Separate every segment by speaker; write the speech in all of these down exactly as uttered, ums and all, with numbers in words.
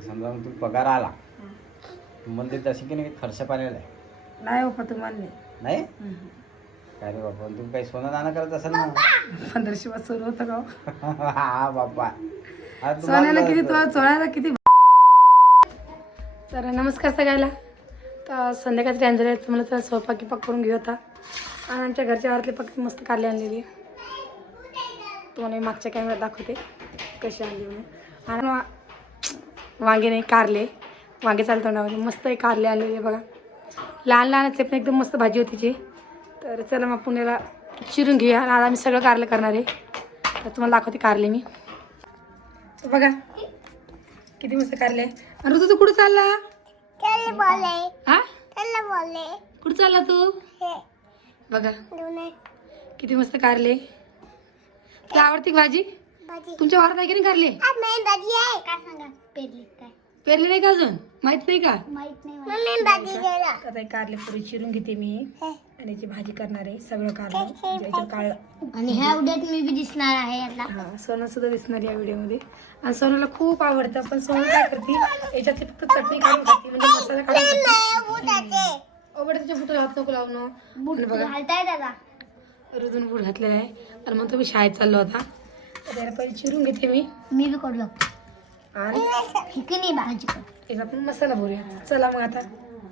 Speaker 1: समजा मग तुला पगार आला मंदिर तशी की नाही खर्च पाण्याला आहे
Speaker 2: नाही बाप्पा तुम्हाला नाही.
Speaker 1: नाही काय रे बाबा तू काही सोनं दाना करत असेल ना
Speaker 2: पंधराशे वाज सुरू होतं का हो?
Speaker 1: हा बाबा
Speaker 2: सोन्याला किती तो सोन्याला किती. तर नमस्कार सगळ्याला. तर संध्याकाळची टाइम झाले तुम्हाला तर स्वयंपाक गिपाक करून घेऊ होता आणि आमच्या घरच्या वारातले पक्की मस्त कारले आणलेली तुम्हाला मी मागच्या कॅमेऱ्यात दाखवते कशी आणली म्हणून. आणि वा- वांगे नाही कारले वांगे चालतो ना मस्त एक कारले आणलेले बघा लहान लहानच आहे पण एकदम मस्त भाजी होती ती. तर चला मग पुण्याला चिरून घेऊया आणि आज आम्ही सगळं कारलं करणार आहे तर तुम्हाला दाखवते कारले मी. तर बघा किती मस्त कारले आणि ऋतू तू कुठं चालला हा कुठं चालला तू बघा किती मस्त कारले. तुला आवडती का भाजी तुमच्या वारात आहे की नाही कारले पेरले नाही का अजून माहित नाही का आता एक कारले पुरी चिरून घेते मी आणि याची भाजी करणार आहे सगळं कारलं काळ
Speaker 3: आणि ह्या उद्यात मी बी दिसणार आहे याला.
Speaker 2: हा सोनं सुद्धा दिसणार या व्हिडिओमध्ये आणि सोनूला खूप आवडतं पण सोनू काय करते याच्यातली फक्त चटणी काढून खाते म्हणजे मसाला काढून खाते तुझ्या फुटला हात नको लावणं बघा
Speaker 3: घालताय दादा
Speaker 2: रुजून बूट घातलेला आहे आणि मग तुम्ही शाळेत चाललो होता तर त्याला पहिले चिरून घेते मी
Speaker 3: मी बी करू लागतो
Speaker 2: आणि
Speaker 3: नाही भाजी कर
Speaker 2: एक आपण मसाला भरूया. चला मग आता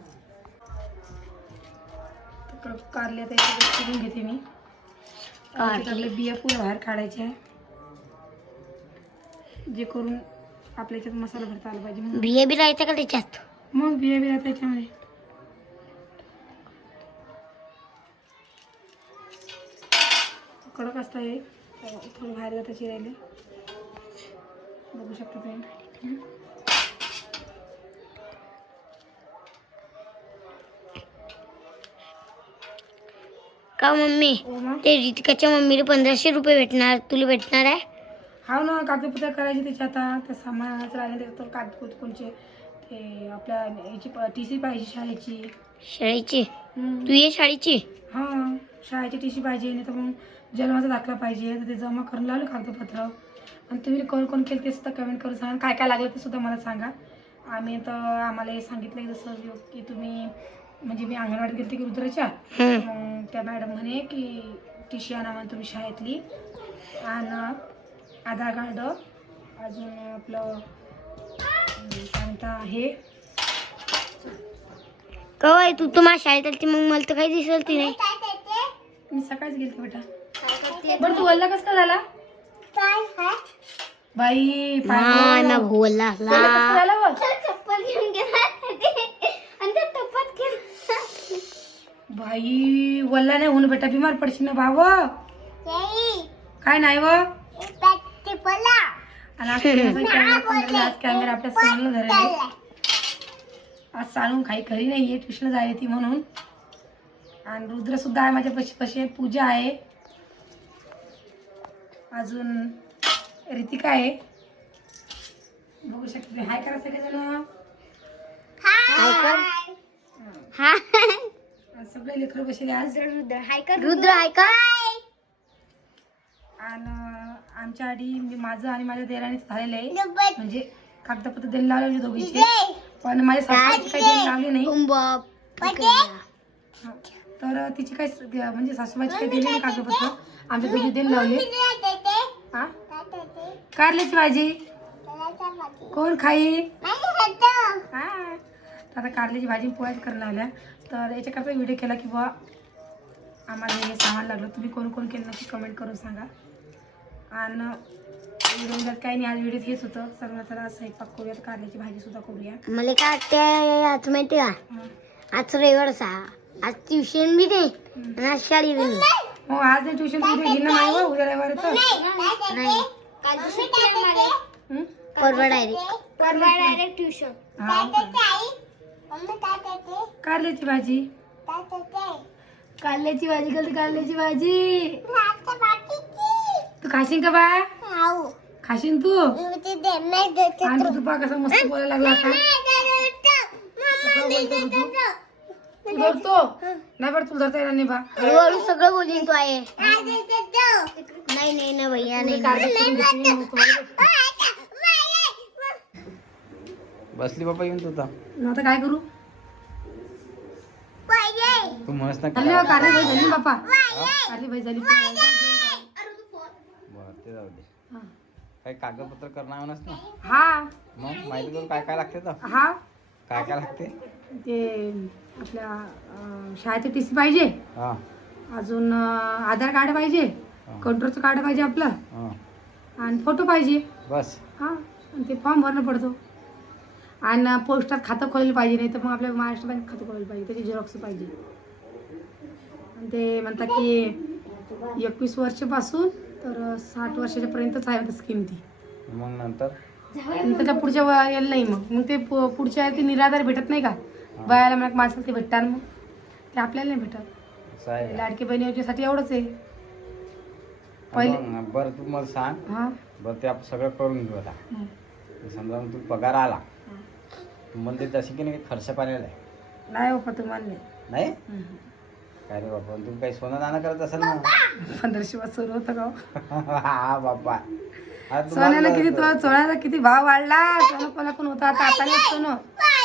Speaker 2: तिकडं कारले आता याच्यात चिरून घेते मी कारले बिया पुढे बाहेर काढायचे आहे जे करून आपल्या याच्यात मसाला भरता आला पाहिजे म्हणून.
Speaker 3: बिया बी राहायचं का त्याच्यात
Speaker 2: मग बिया बिया त्याच्यामध्ये कडक असतं हे थोडं बाहेर जाता चिरायले बघू शकता तुम्ही.
Speaker 3: का मम्मी
Speaker 2: हो मग
Speaker 3: ते रितिकाच्या मम्मीला पंधराशे रुपये भेटणार तुला भेटणार आहे.
Speaker 2: हा ना कागदपत्र करायचे त्याच्या आता त्या सामानाचं राहिले त्याच्यात कागद कोणचे ते आपल्या याची टी सी पाहिजे शाळेची
Speaker 3: शाळेची
Speaker 2: हम्म.
Speaker 3: तू ये शाळेची
Speaker 2: हां शाळेची टी सी पाहिजे नाही तर मग जन्माचा दाखला पाहिजे तर ते जमा करून लावले कागदपत्र आणि तुम्ही कोण कोण केलं ते सुद्धा कमेंट करून सांगा काय काय लागलं ते सुद्धा मला सांगा. आम्ही तर आम्हाला हे सांगितलं की जसं की तुम्ही म्हणजे मी अंगणवाडीत गेलते की रुद्राच्या मग त्या मॅडम म्हणे की टी सी आणा म्हणे तुम्ही शाळेतली आणि आधार कार्ड अजून आपलं काय म्हणता हे
Speaker 3: कवाय तू तर माझ्या शाळेत आली मग मला तर काही दिसलं ती नाही.
Speaker 2: मी सकाळीच गेलते बेटा. बरं तू वल्ला कसं झाला बाई पाय
Speaker 3: माय
Speaker 2: गं.
Speaker 3: ना भोला
Speaker 2: वल्ला कसं झाला बघ?
Speaker 3: चप्पल घेऊन गेला आणि त्या टप्पात
Speaker 2: बाई वल्ला नाही होऊन बेटा बिमार पडशील ना बाबा काय नाही व आणि आज कॅमेरा पण धरला. आज कॅमेरा आपल्या समोर धरले आज सांगून काही खरी नाहीये ट्युशनला जायला ती म्हणून आणि रुद्र सुद्धा आहे माझ्या पशी पशी पूजा आहे अजून रितिका आहे बघू शकते हाय करा सगळेजण
Speaker 3: हा
Speaker 2: सगळे लेकरं बसले आज
Speaker 3: रुद्र हाय का रुद्र हाय का
Speaker 2: आणि आमच्या आधी मी माझं आणि माझ्या देराने झालेलं आहे म्हणजे कागदपत्र द्यायला लावले दोघीचे पण माझ्या सासूची काही द्यायला लावली नाही हा. तर तिची काही स- म्हणजे सासूबाईची काही दिली नाही कागदपत्र आमच्या दोघी द्यायला लावले. हा कारल्याची भाजी कोण खाई हा तर आता कारल्याची भाजी पोळ्याच करून आल्या तर याच्याकरता व्हिडिओ केला की बुवा आम्हाला हे सामान लागलं तुम्ही कोण कोण केलं नक्की कमेंट करून सांगा. आणि व्हिडिओ काही नाही आज व्हिडिओ हेच होतं सगळं चला स्वयंपाक करूया कारल्याची भाजी सुद्धा करूया.
Speaker 3: मला काय वाटतं आज माहिती का
Speaker 2: हा.
Speaker 3: आज रविवार सा आज ट्युशन बी नाही आणि आज शाळी बी नाही.
Speaker 2: हो आज नाही ट्युशन उद्या घेणं नाही हो उद्या रविवार येतं
Speaker 3: नाही
Speaker 2: हं?
Speaker 3: परवा डायरेक्ट परवा डायरेक्ट ट्युशन.
Speaker 2: हा कारल्याची भाजी कारल्याची भाजी करते कारल्याची भाजी तू खाशील का बा खाशील तू आणि तू पा कसा मस्त बोलायला लागला आता सगळं बोलतो ऋतू. तू धरतो नाही बरं तुला धरता येणार नाही बा
Speaker 3: हळूहळू सगळं बोलीन तू आहे. नाही नाही ना भैया नाही
Speaker 2: कारले चिरून घेते मी, मग तुम्हाला
Speaker 1: बसली बाबा येऊन तुझा
Speaker 2: मग आता काय करू?
Speaker 1: तू म्हणस ना
Speaker 2: झाली हो, कारली बाई झाली बापा. कारली बाई झाली.
Speaker 1: बरं ते जाऊ दे.
Speaker 2: हा.
Speaker 1: काही कागदपत्र करणार म्हणस ना.
Speaker 2: हा
Speaker 1: मग माहिती करून काय काय लागते तर
Speaker 2: हा
Speaker 1: काय काय लागते.
Speaker 2: ते आपल्या अं, शाळेचे टी सी पाहिजे,
Speaker 1: हा
Speaker 2: अजून अं, आधार कार्ड पाहिजे,
Speaker 1: हा.
Speaker 2: कंट्रोलचं कार्ड पाहिजे आपलं,
Speaker 1: हा
Speaker 2: आणि फोटो पाहिजे.
Speaker 1: बस.
Speaker 2: हा आणि ते फॉर्म भरणं पडतो. आणि पोस्टात खातं खोलायला पाहिजे, नाही तर मग आपल्या महाराष्ट्र बँक खातं खोलायला पाहिजे, त्याची झेरॉक्स पाहिजे. आणि ते म्हणतात की एकवीस वर्षापासून तर साठ वर्षाच्या पर्यंतच आहे स्कीम ती.
Speaker 1: मग नंतर
Speaker 2: आणि त्याच्या पुढच्या व- याला नाही. मग मग ते पु- पुढच्या ते निराधार भेटत नाही का बायाला, मग माणसाला ते भेटतात, मग ते आपल्याला नाही भेटत.
Speaker 1: असं आहे का?
Speaker 2: लाडकी बहिणी योजनेसाठी एवढंच आहे
Speaker 1: हा,
Speaker 2: पहिले.
Speaker 1: मग बरं तू मला सांग.
Speaker 2: हा
Speaker 1: बरं ते आपण सगळं करून घेऊ आता.
Speaker 2: हं.
Speaker 1: समजा मग तू पगार आला, मला ते तशी की नाही खर्च पाण्याला आहे
Speaker 2: नाही बापा तुम्हाला नाही.
Speaker 1: नाही.
Speaker 2: हं.
Speaker 1: काय रे बाबा तू काही सोनं दाणं करत असेल ना.
Speaker 2: पंधराशे पाच सुरू होतं का हो?
Speaker 1: हा बाबा. हा, तू
Speaker 2: सोन्याला
Speaker 1: मला
Speaker 2: किती
Speaker 1: तर-
Speaker 2: तो सोन्याचा किती भाव वाढला. सोनं कोणा पण होतं, आता आता नाही सोनं.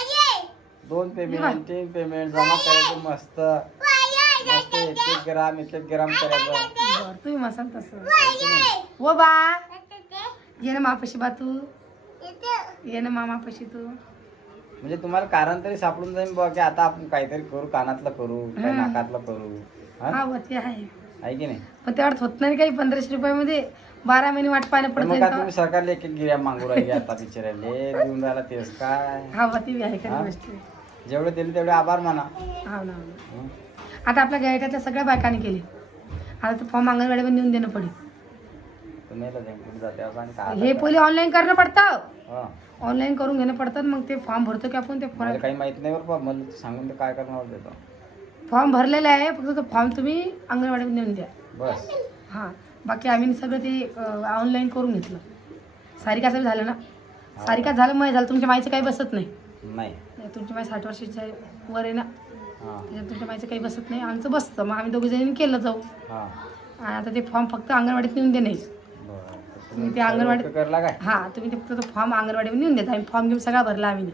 Speaker 1: दोन पेमेंट तीन पेमेंट जमा करायचं मस्त मस्त एक एक ग्राम एक एक ग्राम करायचं.
Speaker 2: बरं तुम्ही मसाल तसं. वो बा ये ना मापाशी बा तू, ये ना मामापाशी तू.
Speaker 1: म्हणजे तुम्हाला कारण तरी सापडून जाईल बघ की आता आपण काहीतरी करू, कानातलं करू, काही
Speaker 2: हम्म.
Speaker 1: नाकातलं करू. हा
Speaker 2: हा व ते आहे,
Speaker 1: आहे की नाही.
Speaker 2: पण तेवढं होत नाही काही. पंधराशे रुपयामध्ये बारा महिने वाट पाहायला
Speaker 1: पण
Speaker 2: पडत
Speaker 1: मग काय
Speaker 2: नाही
Speaker 1: तुम्ही सरकारला एक एक गिऱ्या मागू राहिले आता बिचारायले देऊन राहिला तेच काय.
Speaker 2: का? हा व ते बी आहे
Speaker 1: हा?
Speaker 2: खरी गोष्ट आहे.
Speaker 1: जेवढे दिले तेवढे आभार माना.
Speaker 2: हा ना, हा ना.
Speaker 1: हं?
Speaker 2: आता आपल्या गायकाच्या सगळ्या बायकांनी केले. आता तो फॉर्म अंगणवाडीमध्ये नेऊन देणं पडेल.
Speaker 1: तुम्ही आता कुठे जाते असं आणि काय
Speaker 2: हे पहिले ऑनलाईन करणं पडतं.
Speaker 1: हा.
Speaker 2: ऑनलाईन करून घेणं पडतात. मग ते फॉर्म भरतो की आपण ते
Speaker 1: मला
Speaker 2: फॉर्म
Speaker 1: काही माहित नाही बरं बा. मला तू सांगून ते काय करणार देतो.
Speaker 2: फॉर्म भरलेला आहे. फक्त तो फॉर्म तुम्ही अंगणवाडीमध्ये नेऊन द्या.
Speaker 1: बस.
Speaker 2: हां बाकी आम्ही सगळं ते ऑनलाईन करून घेतलं. सारिकाचं बी झालं ना. सारिका झालं, मग झालं. तुमच्या माईचं काही बसत नाही.
Speaker 1: नाही.
Speaker 2: नाही, तुमची माई साठ वर्षाची आहे, वर आहे ना.
Speaker 1: हा
Speaker 2: त्याच्यात तुमच्या माईचं काही बसत नाही. आमचं बसतं. मग आम्ही दोघी जणी केलं जाऊ.
Speaker 1: हा
Speaker 2: आणि आता ते फॉर्म फक्त अंगणवाडीत नेऊन दे नाही.
Speaker 1: बरं. तर
Speaker 2: तुम्ही ते
Speaker 1: सर्व
Speaker 2: अंगणवाडी-
Speaker 1: उपयोग करला काय.
Speaker 2: हां तुम्ही ते फक्त तो फॉर्म अंगणवाडीमध्ये नेऊन देता. आम्ही फॉर्म घेऊन सगळा भरला आम्ही.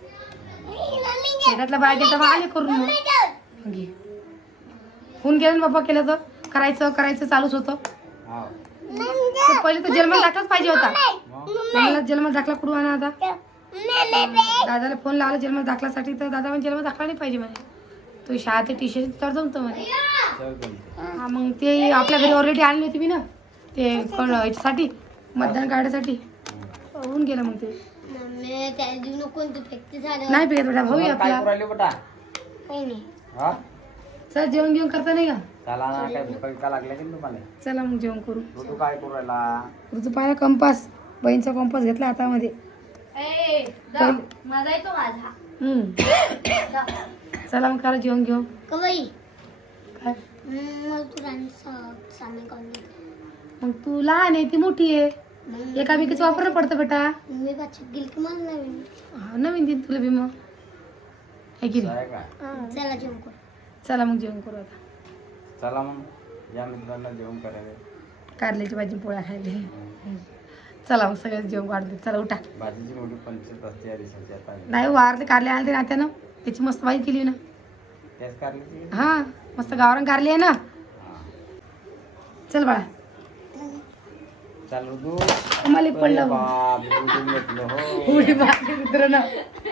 Speaker 2: शेतातला बाय घेता मग आले करून. मग घे होऊन गेलं ना बाबा. केलं तर करायचं करायचं चालूच होतं.
Speaker 1: हा
Speaker 2: ते पहिले तर जन्माला दाखलाच पाहिजे होता.
Speaker 1: मग
Speaker 2: मला जन्माला दाखला कुठून आणा आता. दादाला फोन लावला जन्म दाखल्यासाठी, तर दादा म्हणजे जन्म दाखला नाही पाहिजे म्हणे. तो शाळेत टी शर्ट तर जमतो म्हणे.
Speaker 1: सर्व जमते.
Speaker 2: हा मग ते आपल्या घरी ऑलरेडी आणली होती मी ना, ते कोण याच्यासाठी मतदान कार्डासाठी. होऊन गेलं मग ते.
Speaker 3: मम्मी त्या दिवशी कोणतं फेकते झालं
Speaker 2: नाही पिकत बेटा, भाऊ आहे
Speaker 1: तुम्हाला काय
Speaker 2: आपला.
Speaker 1: करू राहिले बेटा.
Speaker 3: काही नाही.
Speaker 1: हा
Speaker 2: चल जेवण घेऊन करता नाही का.
Speaker 1: त्याला ना काय भुका बिका लागल्या की नाही तुम्हाला.
Speaker 2: चला मग जेवण करू.
Speaker 1: तू काय करू राहिला.
Speaker 2: ऋतू पाहिला कंपास, बहीणचा कंपास घेतला हातामध्ये.
Speaker 3: माझा येतो माझा.
Speaker 2: हम्म. चला मग करा जेवण घेऊन.
Speaker 3: कवई
Speaker 2: काय
Speaker 3: मग तू राणी सामने करून दे.
Speaker 2: मग तू लहान आहे, ती मोठी आहे.
Speaker 3: मग
Speaker 2: एकामेकीचं वापरणं पडतं बेटा.
Speaker 3: मी बच्चे गेल की मला नवीन.
Speaker 2: हा नवीन दिन तुला भीमा आहे की
Speaker 1: असं
Speaker 2: नाही.
Speaker 1: आहे काय.
Speaker 3: चला जेवण करू.
Speaker 2: चला मग जेवण करू आता.
Speaker 1: चला मग या मित्रांना जेवण करायला.
Speaker 2: कारल्याची भाजी पोळ्या खायला. चला मग सगळं जेवण वाढते. चला उठा.
Speaker 1: भाजीची मोठी पंचायत असते या दिवसाची आता.
Speaker 2: नाही वारले कारले आले ते नात्यानं, त्याची मस्त भाजी केली ना.
Speaker 1: तेच कारल्याची.
Speaker 2: हा मस्त गावरान कारली आहे ना.
Speaker 1: हा
Speaker 2: चल बाळा.
Speaker 1: चाल ऋतू.
Speaker 2: मला पडलं
Speaker 1: बाप ऋतू घेतलं हो.
Speaker 2: उडी मारली मित्रांनो.